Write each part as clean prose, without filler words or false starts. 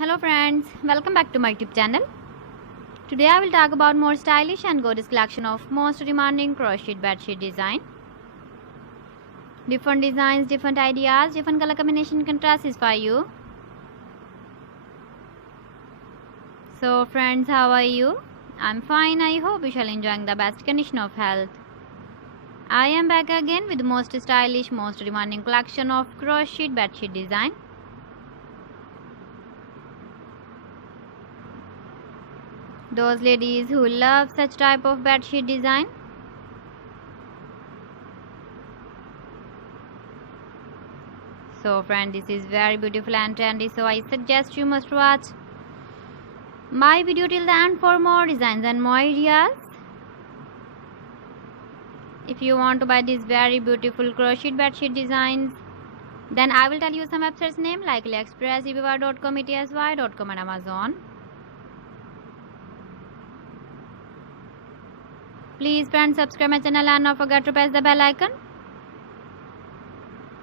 Hello friends, welcome back to my YouTube channel. Today I will talk about more stylish and gorgeous collection of most demanding crocheted bedsheet design. Different designs, different ideas, different color combination contrasts for you. So friends, how are you? I'm fine. I hope you shall enjoying the best condition of health. I am back again with the most stylish, most demanding collection of crocheted bedsheet design. Those ladies who love such type of bedsheet design. So friend, this is very beautiful and trendy, so I suggest you must watch my video till the end for more designs and more ideas. If you want to buy these very beautiful crochet bedsheet designs, then I will tell you some websites name like AliExpress, eBay.com, ETSY.com and Amazon. Please friends, subscribe my channel and don't forget to press the bell icon.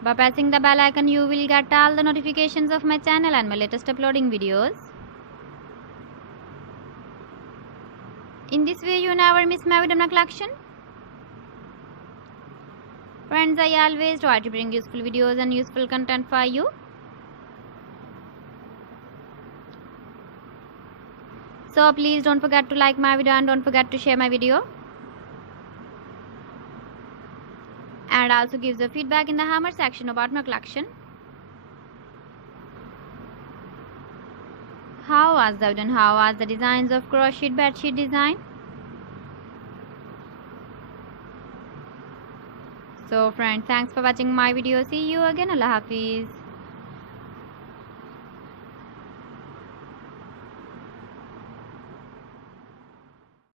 By pressing the bell icon, you will get all the notifications of my channel and my latest uploading videos. In this way, you never miss my video collection. Friends, I always try to bring useful videos and useful content for you. So please don't forget to like my video and don't forget to share my video. And also give the feedback in the hammer section about my collection. How was the video and how was the designs of crocheted bedsheet design? So friends, thanks for watching my video. See you again. Allah Hafiz.